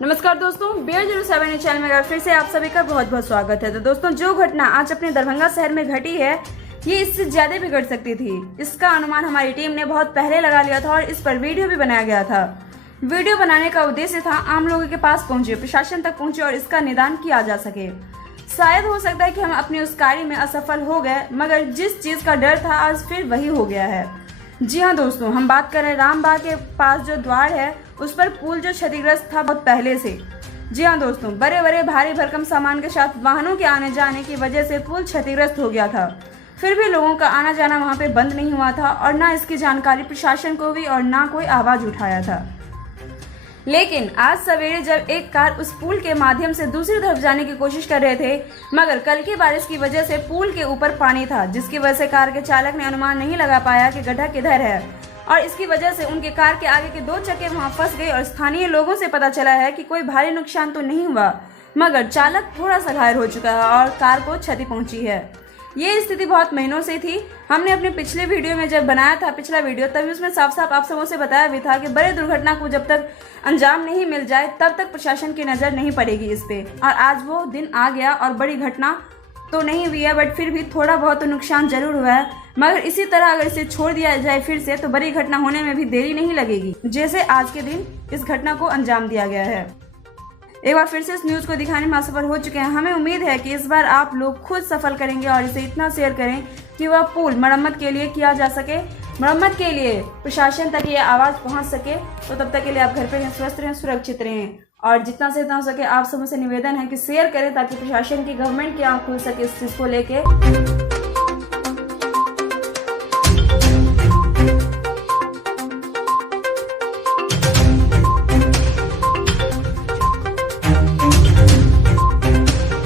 नमस्कार दोस्तों, BR07 channel में फिर से आप सभी का बहुत बहुत स्वागत है। तो दोस्तों, जो घटना आज अपने दरभंगा शहर में घटी है, ये इससे ज्यादा भी घट सकती थी। इसका अनुमान हमारी टीम ने बहुत पहले लगा लिया था और इस पर वीडियो भी बनाया गया था। वीडियो बनाने का उद्देश्य था आम लोगों के पास पहुंचे, प्रशासन तक पहुंचे और इसका निदान किया जा सके। शायद हो सकता है कि हम अपने उस कार्य में असफल हो गए, मगर जिस चीज का डर था आज फिर वही हो गया है। जी हाँ दोस्तों, हम बात कर रहे हैं रामबाग के पास जो द्वार है उस पर पुल जो क्षतिग्रस्त था बहुत पहले से। जी हाँ दोस्तों, बड़े बड़े भारी भरकम सामान के साथ वाहनों के आने जाने की वजह से पुल क्षतिग्रस्त हो गया था। फिर भी लोगों का आना जाना वहां पे बंद नहीं हुआ था और ना इसकी जानकारी प्रशासन को हुई और ना कोई आवाज उठाया था। लेकिन आज सवेरे जब एक कार उस पुल के माध्यम से दूसरी तरफ जाने की कोशिश कर रहे थे, मगर कल की बारिश की वजह से पुल के ऊपर पानी था, जिसकी वजह से कार के चालक ने अनुमान नहीं लगा पाया कि गड्ढा किधर है और इसकी वजह से उनके कार के आगे के 2 चक्के वहां फंस गए। और स्थानीय लोगों से पता चला है कि कोई भारी नुकसान तो नहीं हुआ, मगर चालक थोड़ा सा घायल हो चुका है और कार को क्षति पहुंची है। ये स्थिति बहुत महीनों से थी। हमने अपने पिछले वीडियो में जब बनाया था पिछला वीडियो, तभी उसमें साफ साफ आप सबों से बताया भी था कि बड़े दुर्घटना को जब तक अंजाम नहीं मिल जाए तब तक प्रशासन की नजर नहीं पड़ेगी इस पे। और आज वो दिन आ गया और बड़ी घटना तो नहीं हुई है, बट फिर भी थोड़ा बहुत तो नुकसान जरूर हुआ है। मगर इसी तरह अगर इसे छोड़ दिया जाए फिर से, तो बड़ी घटना होने में भी देरी नहीं लगेगी, जैसे आज के दिन इस घटना को अंजाम दिया गया है। एक बार फिर से इस न्यूज को दिखाने में असफल हो चुके हैं। हमें उम्मीद है कि इस बार आप लोग खुद सफल करेंगे और इसे इतना शेयर करें कि वह पुल मरम्मत के लिए किया जा सके, मरम्मत के लिए प्रशासन तक ये आवाज पहुंच सके। तो तब तक के लिए आप घर पे रहें, स्वस्थ रहें, सुरक्षित रहें और जितना से इतना हो सके आप सबसे निवेदन है कि शेयर करें ताकि प्रशासन की, गवर्नमेंट की आंख खुल सके इस चीज को लेके।